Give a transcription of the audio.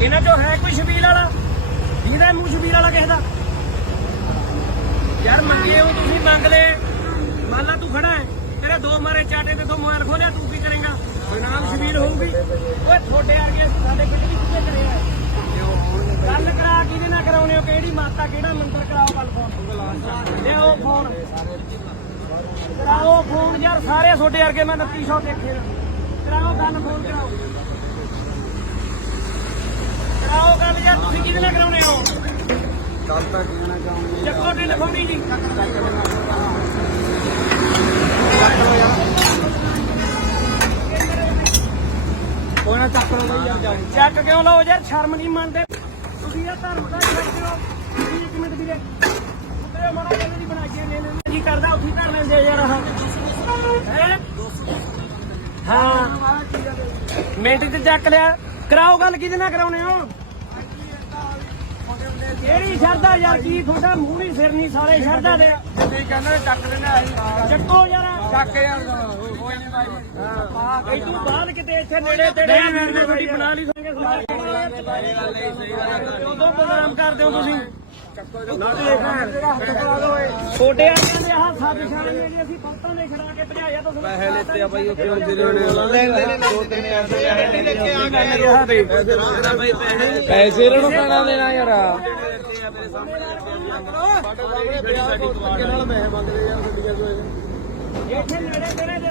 ਇਹਨਾਂ ਚੋਂ ਹੈ ਕੋਈ ਸ਼ਬੀਲ ਵਾਲਾ? ਜਿਹਦਾ ਮੂੰਹ ਸ਼ਬੀਲ ਵਾਲਾ ਕਿਸੇ ਦਾ? ਯਾਰ ਮੰਗੇ ਹੋ ਤੁਸੀਂ ਮੰਗ ਲੈ ਮੰਨ ਲਾ ਤੂੰ ਖੜਾ ਹੈ, ਤੇਰੇ ਦੋ ਮਾਰੇ ਚਾਟੇ ਤੇ ਦੋ ਮੋਬਾਈਲ ਖੋਲਿਆ, ਤੂੰ ਕੀ ਕਰੇਗਾ? ਬਨਾਮ ਸ਼ਬੀਲ ਹੋਊਗੀ? ਓਏ ਥੋੜੇ ਵਰਗੇ ਸਾਡੇ ਪਿੰਡ ਵੀ ਕਿੱਥੇ ਕਰਿਆ ਗੱਲ ਕਰਾ ਕਿਹਦੇ ਨਾਲ ਕਰਾਉਣੇ ਹੋ, ਕਿਹੜੀ ਮਾਤਾ ਕਿਹੜਾ ਮੰਦਰ ਕਰਾਓ, ਗੱਲ ਫੋਨ ਲਿਆਓ ਫੋਨ। ਕਰਾਓ ਫੋਨ ਯਾਰ, ਸਾਰੇ ਛੋਟੇ ਵਰਗੇ ਮੈਂ 2900 ਦੇਖੇ ਕਰਾਓ ਗੱਲ ਫੋਨ ਕਿਹਦੇ ਨਾਲ ਕਰਾਉਣੇ ਹੋ? ਕੱਲ ਤੱਕ ਕਹਿਣਾ ਚਾਹੁੰਦੇ ਚੱਕੋ ਟੈਲੀਫੋਨੀ ਜੀ। ਕੋਈ ਨਾ ਚੱਕ ਲਓ ਯਾਰ ਜਾਓ। ਚੱਕ ਕਿਉਂ ਲਓ ਯਾਰ ਸ਼ਰਮ ਨਹੀਂ ਮੰਨਦੇ। ਤੁਸੀਂ ਇਹ ਧਰਮ ਦਾ ਛੱਡ ਦਿਓ ਤੁਸੀਂ ਇੱਕ ਮਿੰਟ ਵੀਰੇ। ਉੱਤੇ ਮਾੜਾ ਜਿਹਾ ਦੀ ਬਣਾ ਕੇ ਲੈ ਲੈਣਾ ਕੀ ਕਰਦਾ ਉੱਥੇ ਧਰ ਲੈਂਦੇ ਯਾਰ ਆਹ। ਹੈ? ਹਾਂ। ਮਿੰਟ ਚ ਚੱਕ ਲਿਆ। ਕਰਾਓ ਗੱਲ ਕਿਹਦੇ ਨਾਲ ਕਰਾਉਣੇ ਹੋ? ਕਿਹੜੀ ਸ਼ਰਦਾ ਯਾਰ ਕੀ? ਤੁਹਾਡਾ ਮੂੰਹ ਨਹੀਂ ਸਿਰ ਨਹੀਂ ਸਾਰੇ ਸ਼ਰਦਾ ਦੇ। ਨਹੀਂ ਕਹਿੰਦੇ? ਚੱਕ ਲੈਣਾ ਅਸੀਂ। ਚੱਕੋ ਯਾਰ। ਚੱਕ ਯਾਰ ਕੋਈ ਨਹੀਂ ਭਾਈ। ਇਹ ਤੋਂ ਬਾਅਦ ਕਿਤੇ ਇੱਥੇ ਨੇੜੇ ਤੇੜੇ ਵੀਡੀਓ ਤੁਹਾਡੀ ਬਣਾ ਲਈ। ਸੰਗੇ ਉਦੋਂ ਪ੍ਰੋਗਰਾਮ ਕਰਦੇ ਹੋ ਤੁਸੀਂ। ਛੋਟੇ ਆਂਦੇ ਦੇ ਆਹ ਸਾਜ਼ਿਸ਼ਾਂ ਨੇ ਜੀ ਅਸੀਂ ਪੰਤਾਂ ਦੇ ਖੜਾ ਕੇ ਭਜਾਇਆ ਤਾਂ ਪੈਸੇ ਲੈਤੇ ਆ ਬਾਈ ਉਹ ਕਿਉਂ ਦੇ ਲੈਂਦੇ ਨੇ ਦੋ ਤਿੰਨ ਹਜ਼ਾਰ ਲੈ ਕੇ ਆ ਦੇ ਪੈਸੇ ਇਹਨਾਂ ਨੂੰ ਪੈਣਾ ਦੇਣਾ ਯਾਰ ਇੱਥੇ ਨੇੜੇ ਤੇੜੇ ਦੇ